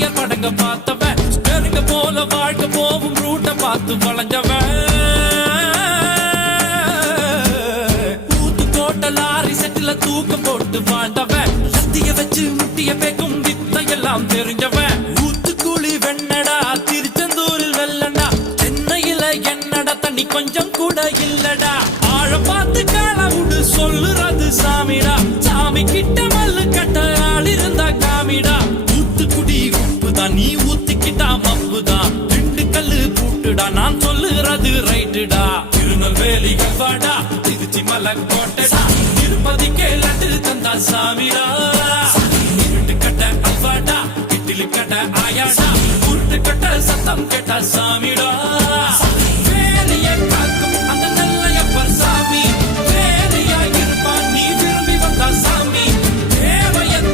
வாத்தியார் படங்க பார்த்தவன் ஸ்டேரிங்க போல வாழ்க்கை போகும் ரூட்ட பார்த்து வளைஞ்சவன் ஊத்து கோட்ட லாரி செட்டில தூக்கம் போட்டு வாழ்ந்தவன் சத்திய வச்சு முட்டிய பேக்கும் வித்தையெல்லாம் தெரிஞ்சவன் ஊத்துக்குழி வெண்ணடா திருச்செந்தூரில் வெள்ளடா சென்னையில என்னடா தண்ணி கொஞ்சம் கூட இல்லடா ஆழ பார்த்து காலவுடு சொல்லுறது சாமிடா சாமி கிட்ட மல்லு கட்ட ஆள் இருந்தா காமிடா ஊத்துக்குடி உப்புதான் நீ ஊத்திக்கிட்டா மப்புதான் ரெண்டு கல்லு பூட்டுடா நான் சொல்லுறது ரைட்டுடா திருநெல்வேலி கல்வாடா திருச்சி மலை கோட்டடா திருப்பதிக்கே லட்டு தந்தா சாமிடா இருட்டு கட்ட அல்வாடா இட்லி கட்ட ஆயாடா உருட்டு கட்ட சத்தம் கேட்டா சாமிடா